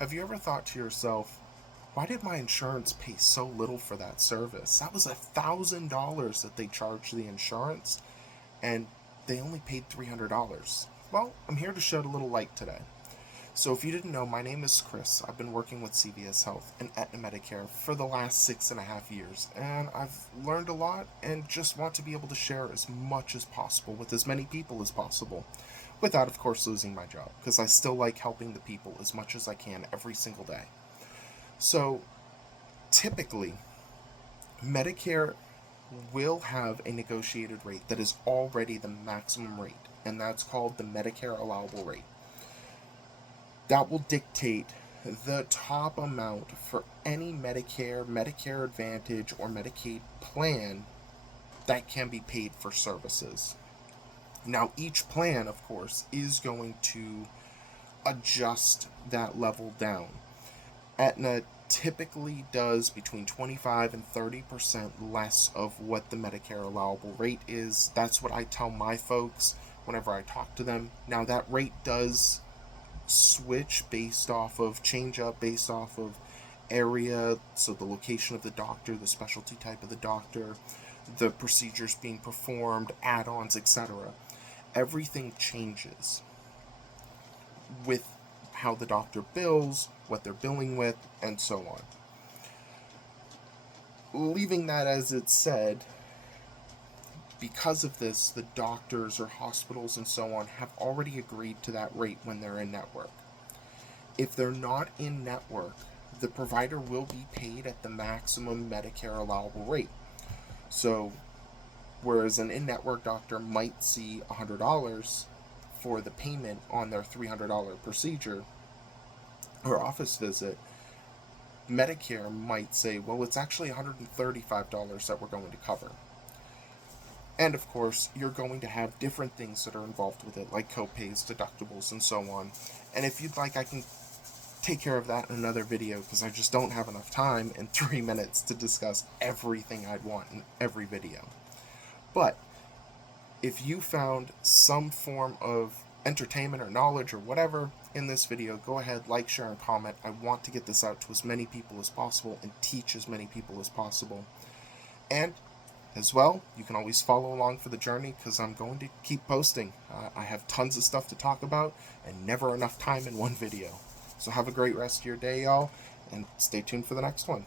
Have you ever thought to yourself, why did my insurance pay so little for that service? That was $1,000 that they charged the insurance, and they only paid $300. Well, I'm here to shed a little light today. So, if you didn't know, my name is Chris. I've been working with CVS Health and Aetna Medicare for the last 6.5 years, and I've learned a lot and just want to be able to share as much as possible with as many people as possible, without, of course, losing my job, because I still like helping the people as much as I can every single day. So, typically, Medicare will have a negotiated rate that is already the maximum rate, and that's called the Medicare allowable rate. That will dictate the top amount for any Medicare, Medicare Advantage, or Medicaid plan that can be paid for services. Now, each plan, of course, is going to adjust that level down. Aetna typically does between 25 and 30% less of what the Medicare allowable rate is. That's what I tell my folks whenever I talk to them. Now, that rate does switch based off of change up based off of area, so the location of the doctor, the specialty type of the doctor, the procedures being performed, add-ons, etc. Everything changes with how the doctor bills, what they're billing with, and so on. Leaving that as it's said, because of this, the doctors or hospitals and so on have already agreed to that rate when they're in network. If they're not in network, the provider will be paid at the maximum Medicare allowable rate. So, whereas an in network doctor might see $100 for the payment on their $300 procedure or office visit, Medicare might say, well, it's actually $135 that we're going to cover. And of course, you're going to have different things that are involved with it, like copays, deductibles, and so on. And if you'd like, I can take care of that in another video, because I just don't have enough time in 3 minutes to discuss everything I'd want in every video. But if you found some form of entertainment or knowledge or whatever in this video, go ahead, like, share, and comment. I want to get this out to as many people as possible and teach as many people as possible. And as well, you can always follow along for the journey, because I'm going to keep posting. I have tons of stuff to talk about and never enough time in one video. So have a great rest of your day, y'all, and stay tuned for the next one.